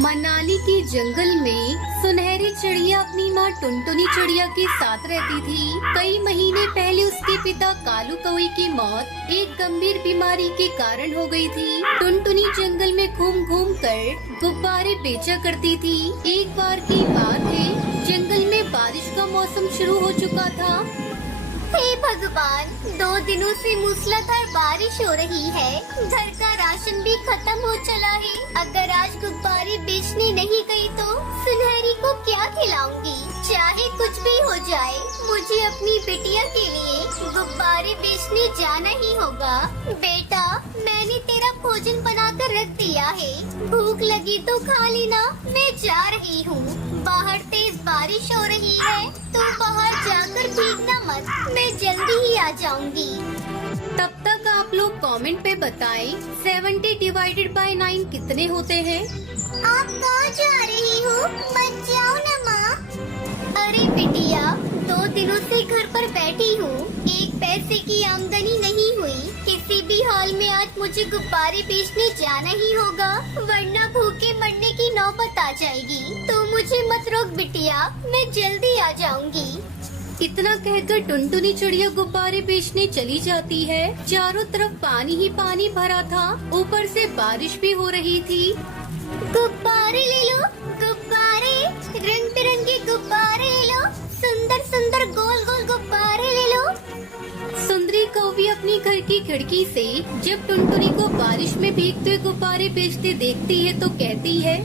मनाली के जंगल में सुनहरी चिड़िया अपनी माँ टुनटुनी चिड़िया के साथ रहती थी। कई महीने पहले उसके पिता कालू कौवे की मौत एक गंभीर बीमारी के कारण हो गई थी। टुनटुनी जंगल में घूम घूम कर गुब्बारे बेचा करती थी। एक बार की बात है, जंगल में बारिश का मौसम शुरू हो चुका था। हे भगवान, 2 दिनों से मूसलाधार बारिश हो रही है। घर का राशन भी खत्म हो चला है। अगर आज गुब्बारे बेचने नहीं गई तो सुनहरी को क्या खिलाऊंगी? चाहे कुछ भी हो जाए, मुझे अपनी बिटिया के लिए गुब्बारे बेचने जाना ही होगा। बेटा, मैंने तेरा भोजन बनाकर रख दिया है। भूख लगी तो खा लेना। मैं जा रही हूँ। बाहर तेज बारिश हो रही है, तो बाहर जाकर भीगना मत। मैं जल्दी ही आ जाऊंगी। तब तक आप लोग कमेंट पे बताएं 70 डिवाइडेड बाय 9 कितने होते हैं। आप कहाँ जा रही हो? मत जाओ ना माँ। अरे बिटिया, 2 दिनों से घर पर बैठी हूँ। 1 पैसे की आमदनी नहीं हुई। किसी भी हाल में आज मुझे गुब्बारे बेचने जाना ही होगा, वरना भूखे मरने की नौबत आ जाएगी। तो मुझे मत रोक बिटिया, मैं जल्दी आ जाऊंगी। इतना कहकर टुनटुनी चिड़िया गुब्बारे बेचने चली जाती है। चारों तरफ पानी ही पानी भरा था, ऊपर से बारिश भी हो रही थी। गुब्बारे ले लो, गुब्बारे, रंग बिरंगे गुब्बारे ले लो। सुंदर सुंदर गोल गोल गुब्बारे ले लो। सुंदरी कौवी अपनी घर की खिड़की से जब टुनटुनी को बारिश में भीगते हुए गुब्बारे बेचते देखती है तो कहती है,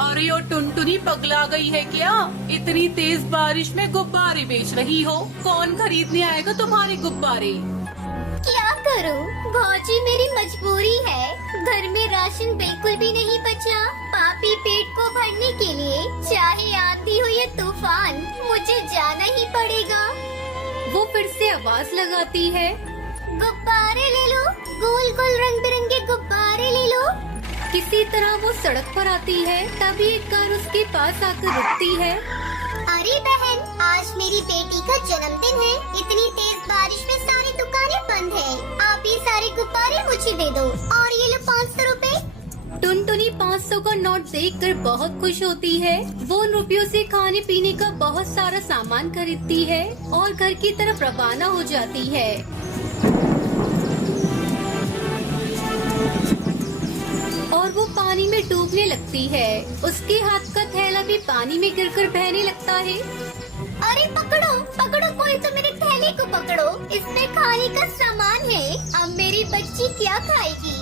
अरे ओ टुनटुनी, पगला गई है क्या? इतनी तेज बारिश में गुब्बारे बेच रही हो? कौन खरीदने आएगा तुम्हारे गुब्बारे? क्या करूं? भौजी, मेरी मजबूरी है। घर में राशन बिल्कुल भी नहीं बचा। पापी पेट को भरने के लिए चाहे आंधी हो या तूफान, मुझे जाना ही पड़ेगा। वो फिर से आवाज लगाती है, गुब्बारे ले लो, गोल गोल रंग बिरंगे गुब्बारे ले लो। किसी तरह वो सड़क पर आती है। तभी एक कार उसके पास आकर रुकती है। अरे बहन, आज मेरी बेटी का जन्मदिन है। इतनी तेज बारिश में सारी दुकानें बंद है। आप ये सारे गुब्बारे मुझे दे दो। और ये लो 500 रुपए। टुनटुनी 500 का नोट देखकर बहुत खुश होती है। वो उन रुपयों से खाने पीने का बहुत सारा सामान खरीदती है और घर की तरफ रवाना हो जाती है। और वो पानी में डूबने लगती है। उसके हाथ का थैला भी पानी में गिरकर बहने लगता है। अरे पकड़ो, पकड़ो, कोई तो मेरे थैले को पकड़ो। इसमें खाने का सामान है। अब मेरी बच्ची क्या खाएगी?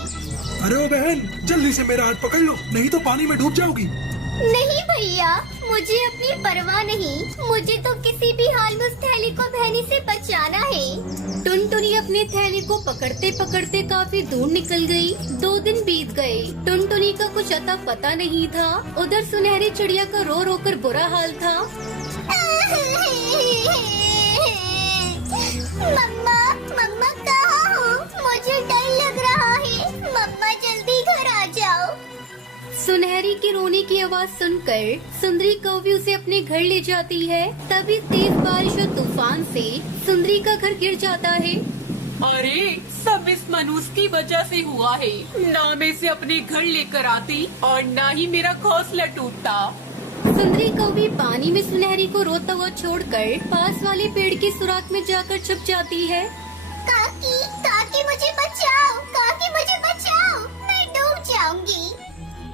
अरे ओ बहन, जल्दी से मेरा हाथ पकड़ लो, नहीं तो पानी में डूब जाओगी। नहीं भैया, मुझे अपनी परवाह नहीं। मुझे तो किसी भी हाल में उस थैले को बहने से बचाना है। टुनटुनी अपने थैले को पकड़ते पकड़ते काफी दूर निकल गई। 2 दिन बीत गए। टुनटुनी का कुछ अता पता नहीं था। उधर सुनहरी चिड़िया का रो रो कर बुरा हाल था। मम्मा, मम्मा कहाँ हो? मुझे डर लग रहा है। मम्मा जल्दी घर आ जाओ। सुनहरी की रोने की आवाज सुनकर सुंदरी कौवी उसे अपने घर ले जाती है। तभी तेज बारिश और तूफान से सुंदरी का घर गिर जाता है। अरे, सब इस मनुष्य की वजह से हुआ है। ना मैं इसे अपने घर लेकर आती और ना ही मेरा घोंसला टूटता। सुंदरी कौवी पानी में सुनहरी को रोता हुआ छोड़कर पास वाले पेड़ की सुराख में जाकर छुप जाती है। काकी, काकी मुझे बचाओ, काकी मुझे बचाओ, मैं डूब जाऊंगी।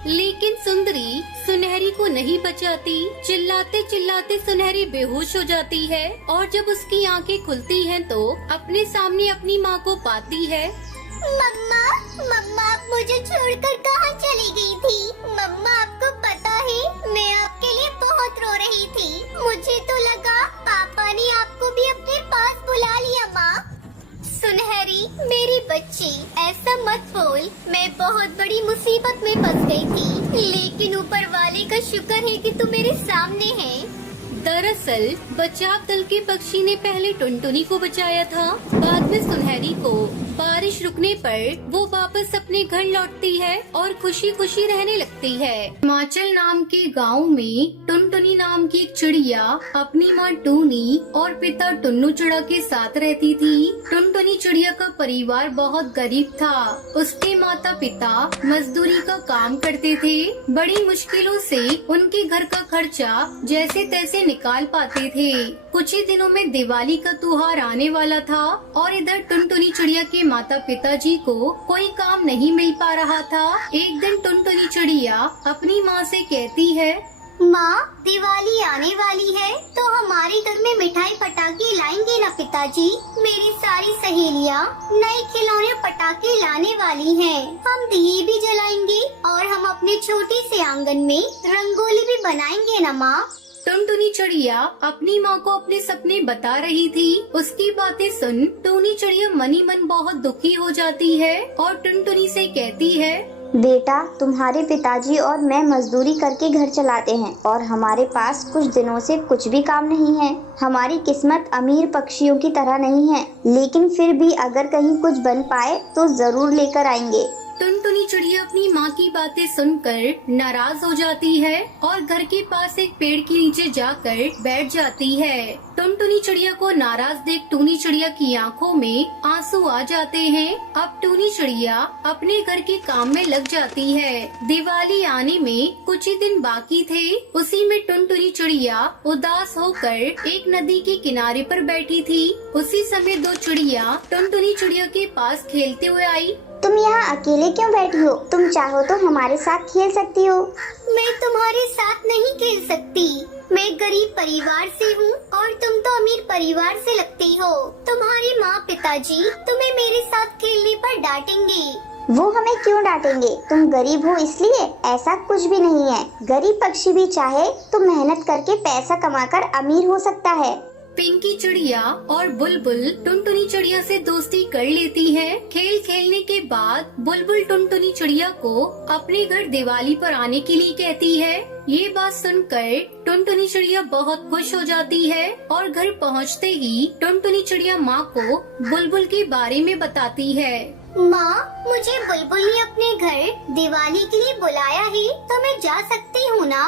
लेकिन सुंदरी सुनहरी को नहीं बचाती। चिल्लाते चिल्लाते सुनहरी बेहोश हो जाती है और जब उसकी आंखें खुलती हैं तो अपने सामने अपनी माँ को पाती है। मम्मा, मम्मा, आप मुझे छोड़कर कहाँ चली गई थी? मम्मा, आपको पता है, मैं आपके लिए बहुत रो रही थी। मुझे तो लगा पापा ने आपको भी अपने पास बुला लिया। माँ, सुनहरी मेरी बच्ची, ऐसा मत बोल। मैं बहुत बड़ी मुसीबत में फंस गई थी, लेकिन ऊपर वाले का शुक्र है कि तू मेरे सामने है। दरअसल बचाव दल के पक्षी ने पहले टुनटुनी को बचाया था। बाद में सुनहरी को। बारिश रुकने पर वो वापस अपने घर लौटती है और खुशी खुशी रहने लगती है। हिमाचल नाम के गांव में टुनटुनी नाम की एक चिड़िया अपनी माँ टूनी और पिता टुन्नू चिड़ा के साथ रहती थी। टुनटुनी चिड़िया का परिवार बहुत गरीब था। उसके माता पिता मजदूरी का काम करते थे। बड़ी मुश्किलों से उनके घर का खर्चा जैसे तैसे निकाल पाते थे। कुछ ही दिनों में दिवाली का त्योहार आने वाला था और इधर टुनटुनी चिड़िया के माता पिताजी को कोई काम नहीं मिल पा रहा था। एक दिन टुनटुनी चिड़िया अपनी माँ से कहती है, माँ, दिवाली आने वाली है तो हमारे घर में मिठाई पटाखे लाएंगे ना पिताजी। मेरी सारी सहेलियाँ नए खिलौने पटाखे लाने वाली हैं। हम दिए भी जलाएंगे और हम अपने छोटे से आंगन में रंगोली भी बनाएंगे ना माँ। टुनटुनी चिड़िया अपनी माँ को अपने सपने बता रही थी। उसकी बातें सुन टूनी चिड़िया मनी मन बहुत दुखी हो जाती है और टुनटुनी से कहती है, बेटा, तुम्हारे पिताजी और मैं मजदूरी करके घर चलाते हैं और हमारे पास कुछ दिनों से कुछ भी काम नहीं है। हमारी किस्मत अमीर पक्षियों की तरह नहीं है, लेकिन फिर भी अगर कहीं कुछ बन पाए तो जरूर लेकर आएंगे। टुनटुनी चिड़िया अपनी माँ की बातें सुनकर नाराज हो जाती है और घर के पास एक पेड़ के नीचे जाकर बैठ जाती है। टुनटुनी चिड़िया को नाराज देख टूनी चिड़िया की आंखों में आंसू आ जाते हैं। अब टूनी चिड़िया अपने घर के काम में लग जाती है। दिवाली आने में कुछ ही दिन बाकी थे। उसी में टुनटुनी चिड़िया उदास होकर एक नदी के किनारे पर बैठी थी। उसी समय दो चिड़िया टुनटुनी चिड़िया के पास खेलते हुए आई। तुम यहाँ अकेले क्यों बैठी हो? तुम चाहो तो हमारे साथ खेल सकती हो। मैं तुम्हारे साथ नहीं खेल सकती। मैं गरीब परिवार से हूँ और तुम तो अमीर परिवार से लगती हो। तुम्हारी माँ पिताजी तुम्हें मेरे साथ खेलने पर डांटेंगे। वो हमें क्यों डांटेंगे? तुम गरीब हो इसलिए? ऐसा कुछ भी नहीं है। गरीब पक्षी भी चाहे तो मेहनत करके पैसा कमाकर अमीर हो सकता है। पिंकी चिड़िया और बुलबुल टुनटुनी चिड़िया से दोस्ती कर लेती है। खेल खेलने के बाद बुलबुल टुनटुनी चिड़िया को अपने घर दिवाली पर आने के लिए कहती है। ये बात सुनकर टुनटुनी चिड़िया बहुत खुश हो जाती है और घर पहुंचते ही टुनटुनी चिड़िया माँ को बुलबुल के बारे में बताती है। माँ, मुझे बुलबुल ने अपने घर दिवाली के लिए बुलाया है तो मैं जा सकती हूँ ना?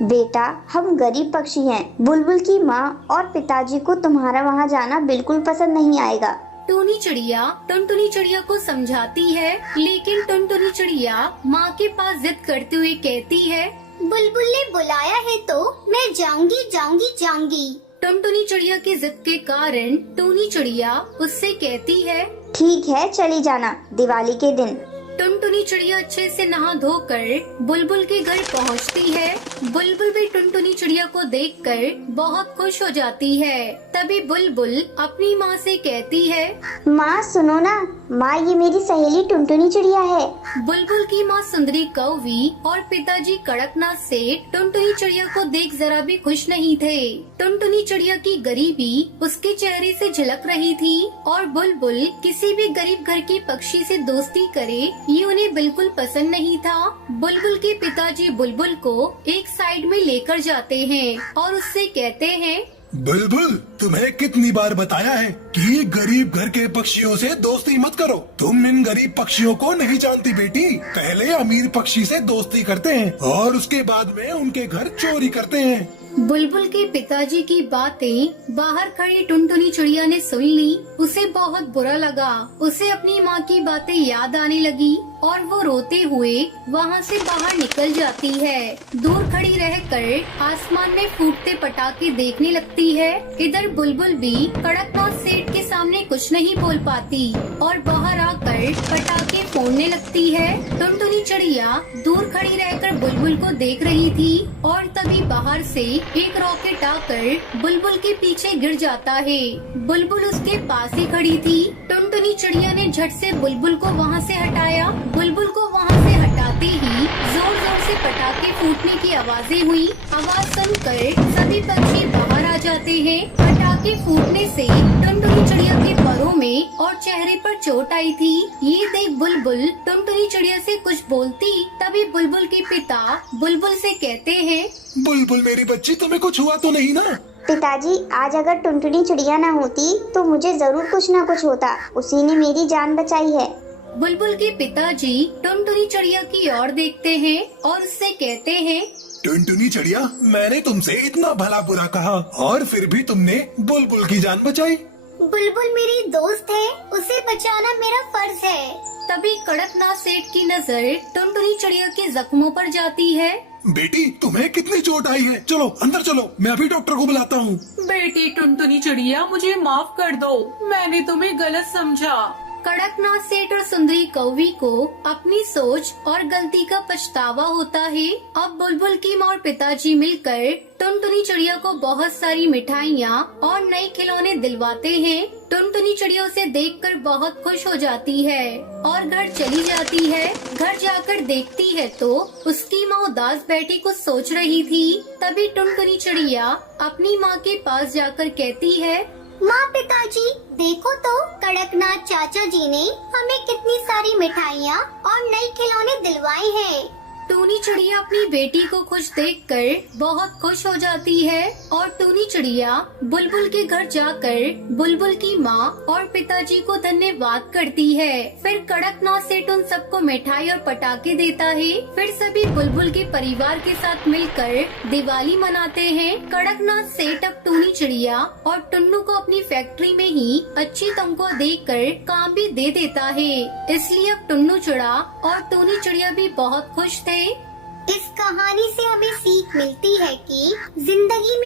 बेटा, हम गरीब पक्षी हैं। बुलबुल की माँ और पिताजी को तुम्हारा वहाँ जाना बिल्कुल पसंद नहीं आएगा। टूनी चिड़िया टुनटुनी चिड़िया को समझाती है, लेकिन टुनटुनी चिड़िया माँ के पास जिद करते हुए कहती है, बुलबुल ने बुलाया है तो मैं जाऊंगी जाऊंगी जाऊंगी। टुनटुनी चिड़िया की जिद के कारण टूनी चिड़िया उससे कहती है, ठीक है, चली जाना दिवाली के दिन। टुनटुनी चिड़िया अच्छे से नहा धोकर बुलबुल के घर पहुंचती है। बुलबुल भी टुनटुनी चिड़िया को देखकर बहुत खुश हो जाती है। तभी बुलबुल अपनी माँ से कहती है, माँ सुनो ना, माँ ये मेरी सहेली टुनटुनी चिड़िया है। बुलबुल की माँ सुंदरी कौवी और पिताजी कड़कनाथ से टुनटुनी चिड़िया को देख जरा भी खुश नहीं थे। टुनटुनी चिड़िया की गरीबी उसके चेहरे से झलक रही थी और बुलबुल किसी भी गरीब घर के पक्षी से दोस्ती करे ये उन्हें बिल्कुल पसंद नहीं था। बुलबुल के पिताजी बुलबुल को एक साइड में लेकर जाते हैं और उससे कहते हैं, बुलबुल, तुम्हें कितनी बार बताया है कि गरीब घर के पक्षियों से दोस्ती मत करो। तुम इन गरीब पक्षियों को नहीं जानती बेटी। पहले अमीर पक्षी से दोस्ती करते हैं और उसके बाद में उनके घर चोरी करते हैं। बुलबुल के पिताजी की बातें बाहर खड़ी टुनटुनी चिड़िया ने सुन ली। उसे बहुत बुरा लगा। उसे अपनी माँ की बातें याद आने लगी और वो रोते हुए वहाँ से बाहर निकल जाती है। दूर खड़ी रहकर आसमान में फूटते पटाखे देखने लगती है। इधर बुलबुल भी कड़कनाथ सेठ के सामने कुछ नहीं बोल पाती और बाहर आकर पटाखे फोड़ने लगती है। टुनटुनी चिड़िया दूर खड़ी रहकर बुलबुल को देख रही थी और तभी बाहर से एक रॉकेट आकर बुलबुल के पीछे गिर जाता है। बुलबुल उसके पास ही खड़ी थी। टुनटुनी चिड़िया ने झट से बुलबुल को वहाँ से हटाया। बुलबुल को वहाँ से हटाते ही जोर जोर से पटाखे फूटने की आवाजें हुई। आवाज सुनकर सभी पक्षी बाहर आ जाते हैं। पटाखे फूटने से टुनटुनी चिड़िया के परों में और चेहरे पर चोट आई थी। ये देख बुलबुल टुनटुनी चिड़िया से कुछ बोलती, तभी बुलबुल के पिता बुलबुल से कहते हैं, बुलबुल मेरी बच्ची, तुम्हें कुछ हुआ तो नहीं ना? पिताजी, आज अगर टुनटुनी चिड़िया न होती तो मुझे जरूर कुछ न कुछ होता। उसी ने मेरी जान बचाई है। बुलबुल के पिताजी टुनटुनी चिड़िया की ओर देखते हैं और उससे कहते हैं, टुनटुनी चिड़िया, मैंने तुमसे इतना भला बुरा कहा और फिर भी तुमने बुलबुल की जान बचाई। बुलबुल मेरी दोस्त है, उसे बचाना मेरा फर्ज है। तभी कड़कनाथ सेठ की नजर टुनटुनी चिड़िया के जख्मों पर जाती है। बेटी, तुम्हें कितनी चोट आई है? चलो अंदर चलो, मैं अभी डॉक्टर को बुलाता हूँ। बेटी टुनटुनी चिड़िया, मुझे माफ कर दो, मैंने तुम्हें गलत समझा। कड़कनाथ सेठ और सुंदरी कौवी को अपनी सोच और गलती का पछतावा होता है। अब बुलबुल की माँ और पिताजी मिलकर टुनटुनी चिड़िया को बहुत सारी मिठाइयाँ और नए खिलौने दिलवाते हैं। टुनटुनी चिड़िया उसे देखकर बहुत खुश हो जाती है और घर चली जाती है। घर जाकर देखती है तो उसकी माँ उदास बैठी कुछ सोच रही थी। तभी टुनटुनी चिड़िया अपनी माँ के पास जाकर कहती है, माँ, पिताजी, देखो तो कड़कनाथ चाचा जी ने हमें कितनी सारी मिठाइयाँ और नए खिलौने दिलवाए हैं। टूनी चिड़िया अपनी बेटी को खुश देखकर बहुत खुश हो जाती है और टूनी चिड़िया बुलबुल के घर जाकर बुलबुल की माँ और पिताजी को धन्यवाद करती है। फिर कड़कनाथ सेठ उन सबको मिठाई और पटाखे देता है। फिर सभी बुलबुल के परिवार के साथ मिलकर दिवाली मनाते हैं। कड़कनाथ सेठ अब टूनी चिड़िया और टुन्नू को अपनी फैक्ट्री में ही अच्छी तनख्वाह देकर काम भी दे देता है। इसलिए अब टुन्नू चिड़ा और टूनी चिड़िया भी बहुत खुश थे। इस कहानी से हमें सीख मिलती है कि जिंदगी में